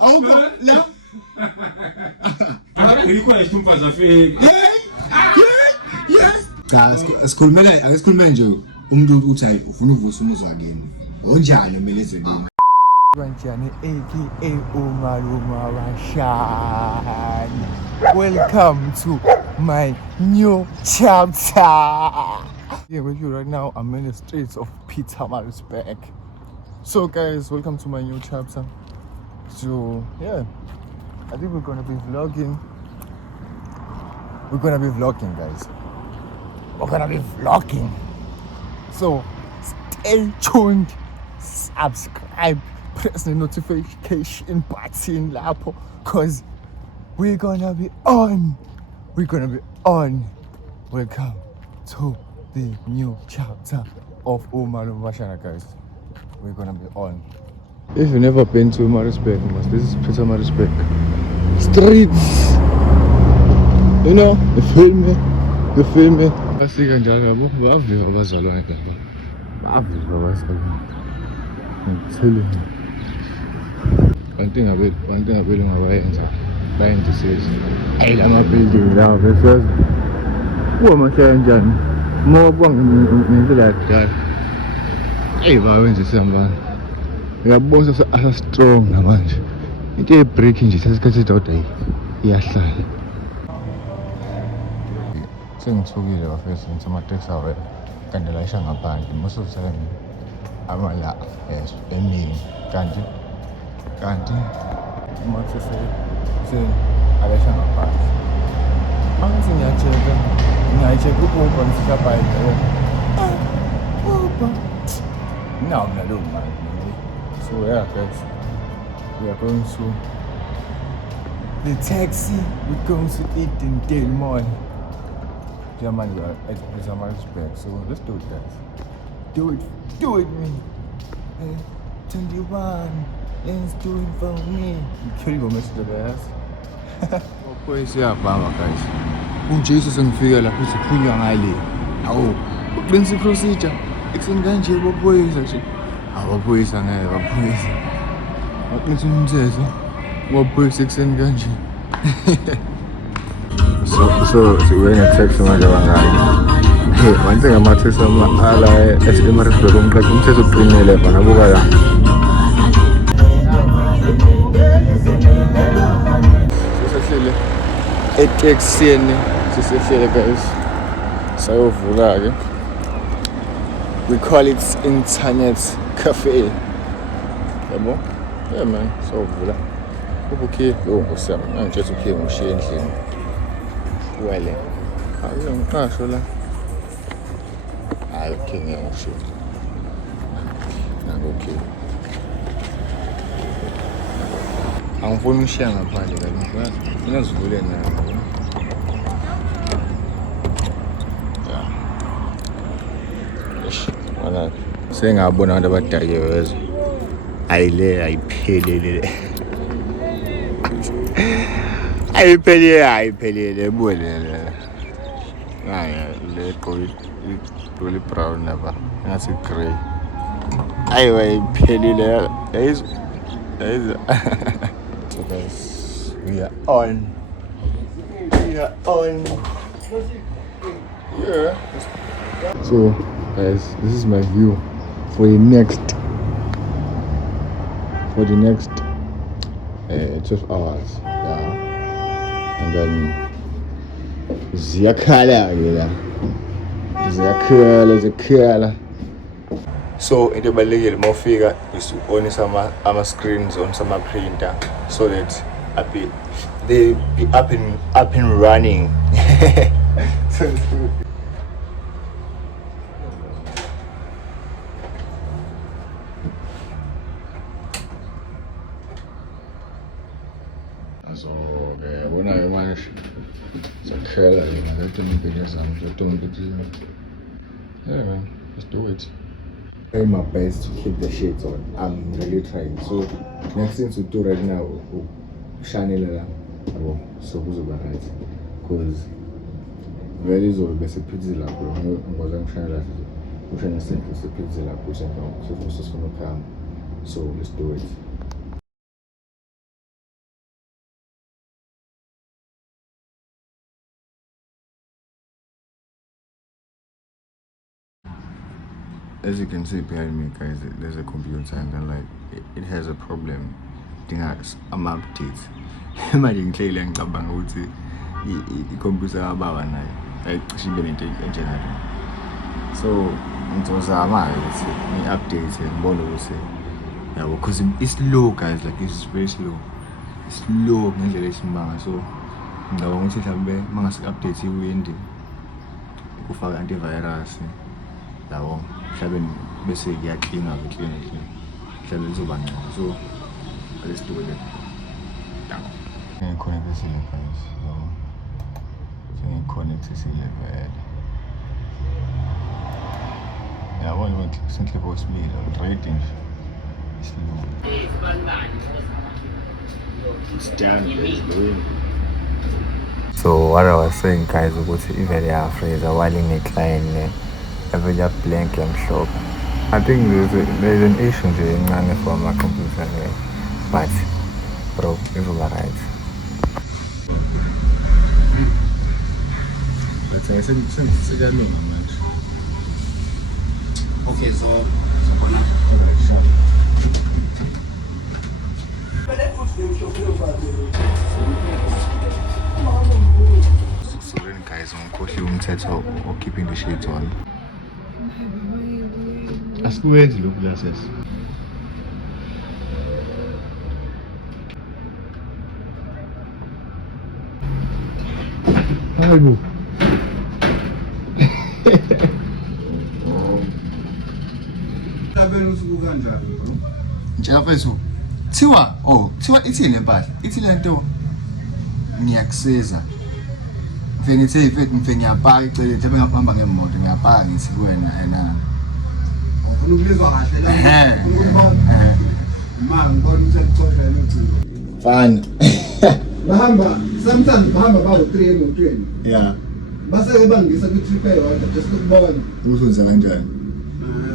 Awukho la. Ngikho yashumfaza fake. Cha, asikhulumele nje umuntu uthi hayi ufuna uvusa umuzwa wakini. Onjani emelezweni? Kanjani aka umaluma washani. Welcome to my new chapter. Yeah, with you right now, I'm in the streets of Pietermaritzburg. So guys, welcome to my new chapter. So yeah, I think we're gonna be vlogging. We're gonna be vlogging, guys. We're gonna be vlogging. So stay tuned, subscribe, press the notification button lapho, cause we're gonna be on. We're gonna be on. Welcome to the new chapter of Umaluma Washana, guys. We're gonna be on. If you've never been to Maritzburg, this is Pietermaritzburg. Streets. You know, you feel me? You feel me? Bafika njalo yabo, baviva abazalwane lapha. Baviva abazalwane. Ngitshela. Bantu ngabeli ngabayenza. Bayendisisi. Ayi lama building lawo bese. Uma kanjani? Moba ngempela yakudala. Bawenza sihambana. Ngiyabona asa strong manje. Into ye-break nje sesikhathi idodwa iyahlala. Sengithukile bafethu ngithi amateksi awe kanti layisha ngaphandle. Most of the time amala eningi kanti amateksi alayisha ngaphandle. Angithi ngiyacheka u-Uber ngifika phansi. Uber. No, man. So yeah, guys, we are going to the taxi. We're going to eat in Del Mall. Germany, at Pietermaritzburg. So let's do it, guys. Do it, me. 21. Let's do it for me. Kill you, Mr. Bass. Boys, yeah, Bama, guys. Jesus ngifika lapho sikhulunywa ngale. Awu, uqinisa procedure. Ekseni kanje baphoyisa nje. Abaphoyisa ngeke baphoyisa. Baqinisa umthetho. Baphoyisa ekseni kanje. So we're gonna text manje abangani. Hey, manje ngamatext ala eMaritzburg umqhathi umthetho uqinile bana buka la. Sesihlele eTexini, sesihlele guys. Sayovula ke. We call it internet cafe. Yabo? Yeah man, sayovula. Ubukhe ngosama. Manje ukhe ngoshiye endlini. Wele. Hayi ngiqasho la. Hayi ukhe ngoshiye. Okay. Angifuni ukushiya ngaphandle kanti ngiyazivule nayo. Wala sengabona abantu abadakiwe wezwe. Ayiphelele. Ayiphelele bolele. Ngaya le goli brown lapha. Ngasi grey. Ayiphelele. Yayiz. So guys, we are on. Yeah. So guys, this is my view for the next 12 hours. Yeah. And then ziyakhala. So into ebalulekile mawufika is to on ama screens on some printer so that they be up and running. So when I manage to kill it, yeah man, let's do it. Trying my best to keep the shades on. I'm really trying. So next thing to do right now, Chanel so who's right? Because very easily best pizza la because I'm trying to send the pizza la so let's do it. as you can see behind me, guys, there's a computer, and then like it has a problem. Ama-updates. Imagine clearly ngicabanga ukuthi i-computer kababa nayo ayicishe ibe nento enjengayo. So ngizozama ukuthi ngi-update ngibone ukuthi yabo, because it's slow, guys, like it's very slow. It's slow ngendlela esimanga. So ngicabanga ukuthi mhlawumbe mangase-update iWindows kufaka antivirus yabo, mhlawumbe bese kuyaclean mhlawumbe lizoba ngcono. So let's do it. Ngiconnect isile guys. So ngiconnect isile vele. Yabona ukuthi senhle possible already nje. It's down, guys. So what I was saying, guys, ukuthi ivele yafreeze while ngicline evela blank emhlophe. I think there's an issue nje encane for my computer here, but bro, izoba right. But I think sikalunga manje. Okay, so sorry guys, ngikhohle umthetho of keeping the shades on. Asikuwenzi lokhu la sesi. Hayibo. Labeni usuku kanjani bro? Njafethu. Thiwa ithini empahla? Ithi lento ngiyakusiza. Mfengithi ngiyapaka icele mhlawumbe ngihamba ngemoto ngiyapaka ngithi kuwena ena. Ufuna ukulizwa kahle la. Ma ngibona ukuthi ngicosha locingo. Fine. Bahamba sometimes bahamba bawu-3 emotweni. Yeah. Base-ke bangisa ku-trip eyodwa just ukubona. Uzowenza kanjani?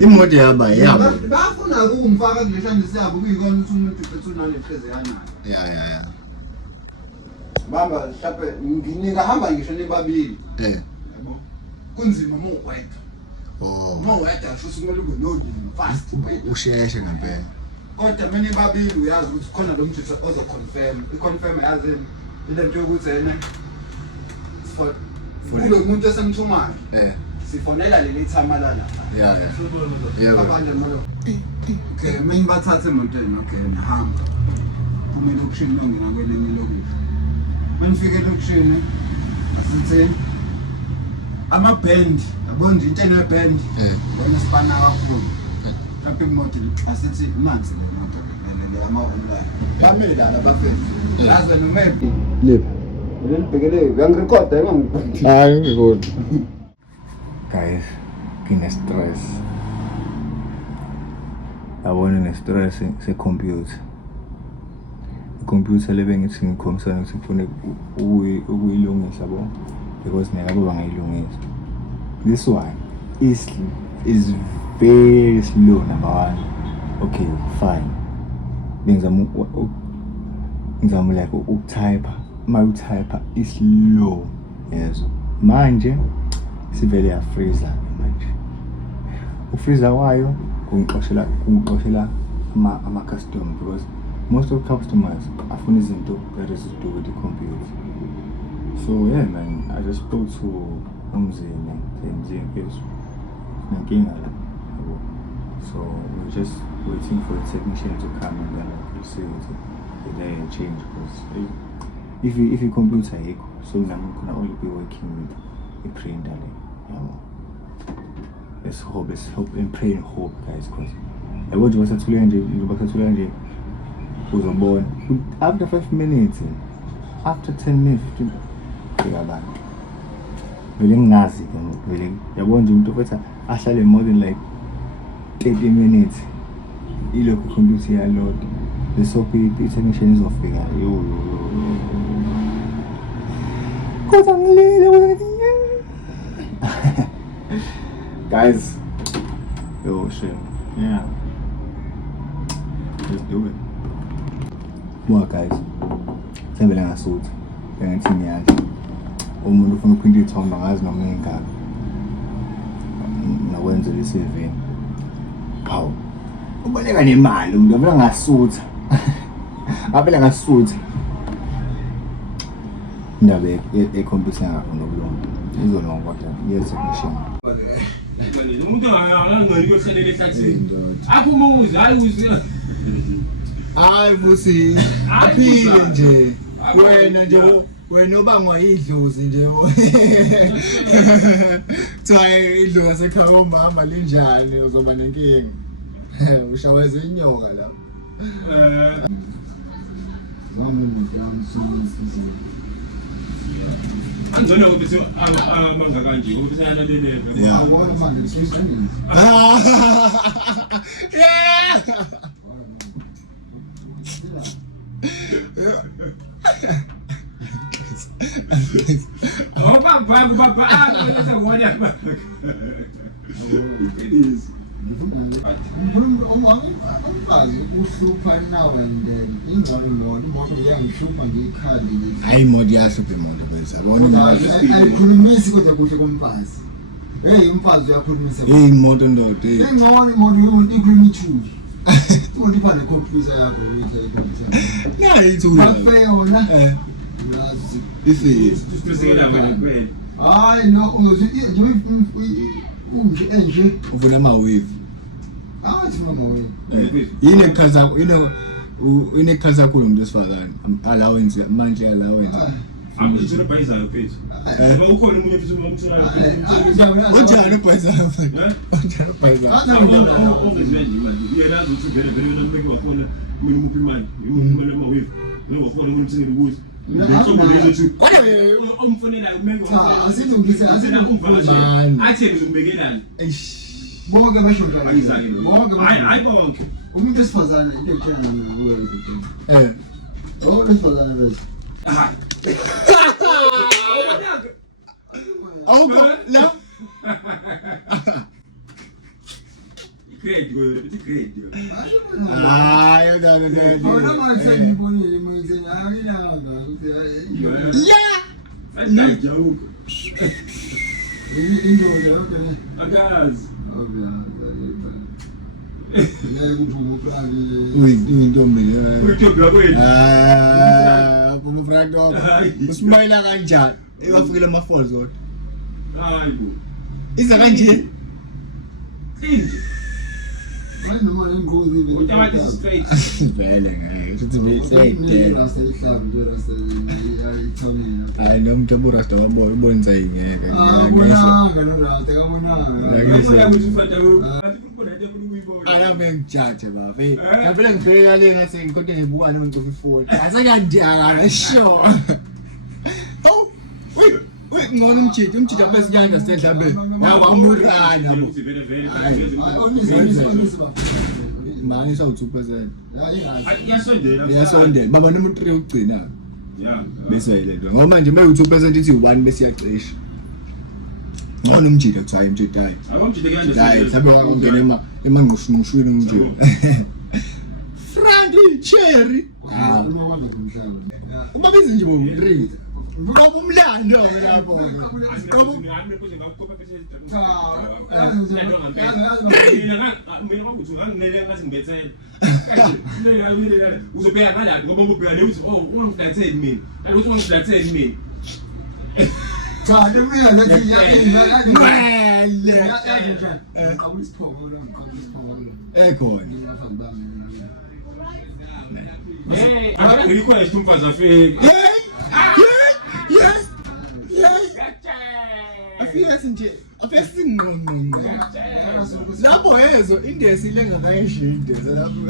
Imoto yaba yabo. Bafuna ukumfaka kule shandle siyabo kuyikona ukuthi umuntu ufethu unalehleze yanayo. Yeah. Bamba mhlawumbe ngingahamba ngisho nebabili. Yabo. Kunzima uma uwedwa. Uma uwedwa futhi kumele ube nodini fast. Usheshe ngempela. Kodwa mina babili uyazi ukuthi khona lo muntu ozoconfirm. I-confirm yazini ilento yokuthi yena for kulo muntu esemthumayo. Sifonela leli thamalala. Yeah. Abanye molo. Okay, mina bathathe emotweni, okay, ngihamba. Kumele ukushini ngina kwelinye lokuthi. Benifike lokushini asithi ama-band, yabona nje into ene-band. Bona sipana kakhulu. Lapha imoto asithi nansi le moto le ama-online. Bamile lana bafethu. Yazi noma ephi. Lip. Ngilibhekele ngangirikhoda engangikho. Hayi ngikho. Guys, stress. Yabona ne-stress se-computer. I-computer le bengithi ngikhombisana ukuthi ngifune ukuyilungisa yabo, because ngeke bangayilungisa. This one is very slow, number one. Okay, fine. Ngizama like ukutype. Uma utype is slow. Yes. Manje sivele yafreeza manje. Ufreeza wayo kungixoshela ama-customer, because most of customers afuna izinto that is to do with the computer. So yeah man, I just spoke to Mzini case nenkinga la. So we're just waiting for the technician to come and then we'll see the day and change, because if your computer yikho, so now we can only be working with a printer. Let's hope and pray and hope, guys, because I want you to say uzobona after 5 minutes, after 10 minutes, abantu vele ngingazi vele yabona nje umuntu ofethu ahlale more than like 30 minutes ilokhu computer yaload bese i-technician izofika kodwa ngilile guys, shit, yeah, let's do it. Well guys, sembele ngasuthi ngithi ngiyadla umuntu ufuna ukuphinda ithomba ngazi noma engaka nakwenza lesivini Hawu. Ubaleka nemali umuntu avela ngasutha. Avela ngasutha. Indaba ekhompyutha ngakho nokulunga. Izona ngokwakhe yezekushini. Umuntu angangani kuyohlelela ehlathini. Akumuzi hayi uzi. Hayi busi. Aphile nje. Wena obangwa idlozi nje. Tsaye idlozi asekhaya omama linjani uzoba nenkinga. Ushaweza inyoka la. Angizona ukuthi amanga kanje ukuthi ayalalela. Yeah. Oh baba let's wona. It is. Umfazi uhlupha now and then ingalo imoto iyangihlupha ngikhali Hayi imoto yahlupha imoto bese abona ayikhulumisi kodwa kuhle komfazi umfazi uyakhulumisa imoto ndoda ingcono imoto yomuntu ikhuluma ithuli imoto ifana necomputer yakho ukuthi ithuli bafe yona ife Sisekela wena kuphela. hayi no ungathi nje enje ufuna ama wave sifuna mawe yini ekhaza yakho inekhaza yakho umuntu esifazane allowance manje allowance Angizona bayizalo phethu. Ngoba ukhona umunye futhi umthula. unjani ubhayizana mfana unjani ubhayizana Ongizwendi imali. Uyalazi ukuthi vele yona mbeki wakhona mina umuphi imali. Imali amawave. Ngoba wakhona umuntu uthengile ukuthi umfonela umeki asithungise athi ngizombekelana bonke basho njalo bonke hayi bonke umuntu esifazana into ekutshela nguwe izinto esifazana bese awuka la grade go petit grade ya da ona manje ngibonile manje ayinanga ukuthi la joke indoda yonke akazi ya kuphumufragi uyintombi uyitobla kwethu phumufragi usimayila kanjani iwafikile ama falls kodwa hayibo iza kanje inje noma ingozi utamati straight vele ngeke uthi besayidela hayi nomuntu aburasta wabonza ingeke ngiyangena norasta kabonanga Ayame ngijaje babe. Ngavela ngibheka le ngathi ngikhonde ngibukana ngicupha ifoni. Asekandiyakala sure. Oh, wait ngona umjidi abese kuyanda sedlabe. Awamurana bo. Manje sawu 2%. Yasondela. Baba noma 3 ugcina. Yeah. Bese yilento. Ngoba manje mayu 2% ithi 1 bese iyacisha. Ngona umjidi kuthiwa umjidi hayi. Abamjide kanje Hayi, sabe ungena emangqushumushweni nje. Frankie Cherry. Uma bizi nje bo3. Ngoba umlando lapho. Uzobheka kanjani ngoba ubheka ukuthi ungangiflatheli mina. Ukuthi ungangiflatheli mina. Cha mina lethi Ngale. Ekhona. Ngikho esitumfaza afike. Yes. Afika nje. Afika singqongqo. Lapho yezo indesi lengakayishinde lapho.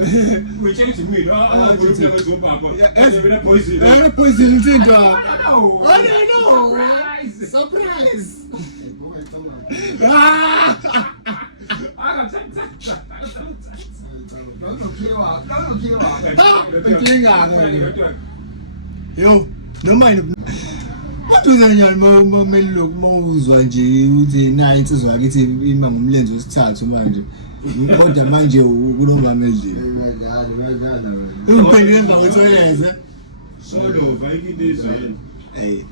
Uyitshela ukuthi mina angikho ngezopapa. Ezibela poison. Poison into. I don't know. Surprise. Yo, noma Matuzanyana mamelok mawuzwa nje uthi nayi insizwa yakithi ima ngumlenze wesithathu manje. Kodwa manje kulonga mezini. Uphendule emva kwethoyeza. Solo, vayiki indizweni. Hey.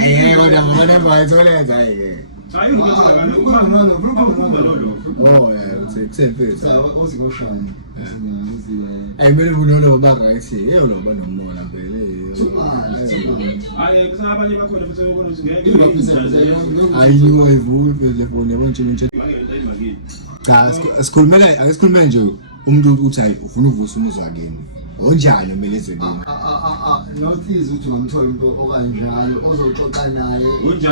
Hey, kodwa ngabona emva kwethoyeza hayi ke. Cha yini ukuthi Oh yeah, kusefethu. Sawa uzikoshana. Ayimele kunolo ba-right. Lo banomona phela. hayi kusabanye bakhona futhi ubona ukuthi ngeke Ayiwa ivule telefone yabo nje. Cha, asikhulume nje umuntu uthi hayi ufuna uvusa umuzwa wakini. Onjani emelezweni? Notice ukuthi ungamthola umuntu okanjalo ozoxoxa naye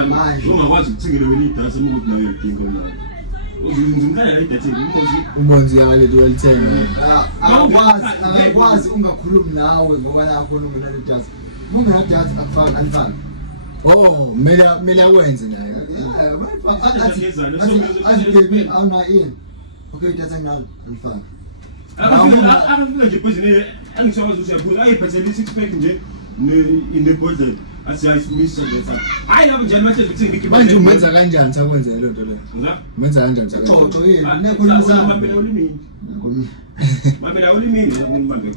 manje ungakwazi ukuthingela wena idatha uma ukuthi nayo udinga nayo uzungana idatha umonzi yale dualithenga akwazi ungakhulumi nawe ngoba nakhuluma nale datha uma datha akufaka alifani oh mele awenze naye athi awuna in okay datha ngalo alifani akufika nje phezulu angisakwazi ukuthi uyaphuza ayiphathele i-6 pack nje ne-budget asiyayifumisa nje hayi lapho nje manje ngithenga ikhipha manje umenza kanjani sakwenzela lento le umenza kanjani xoxo yini nekhuluma mamela ulimini mamela ulimini ngibambe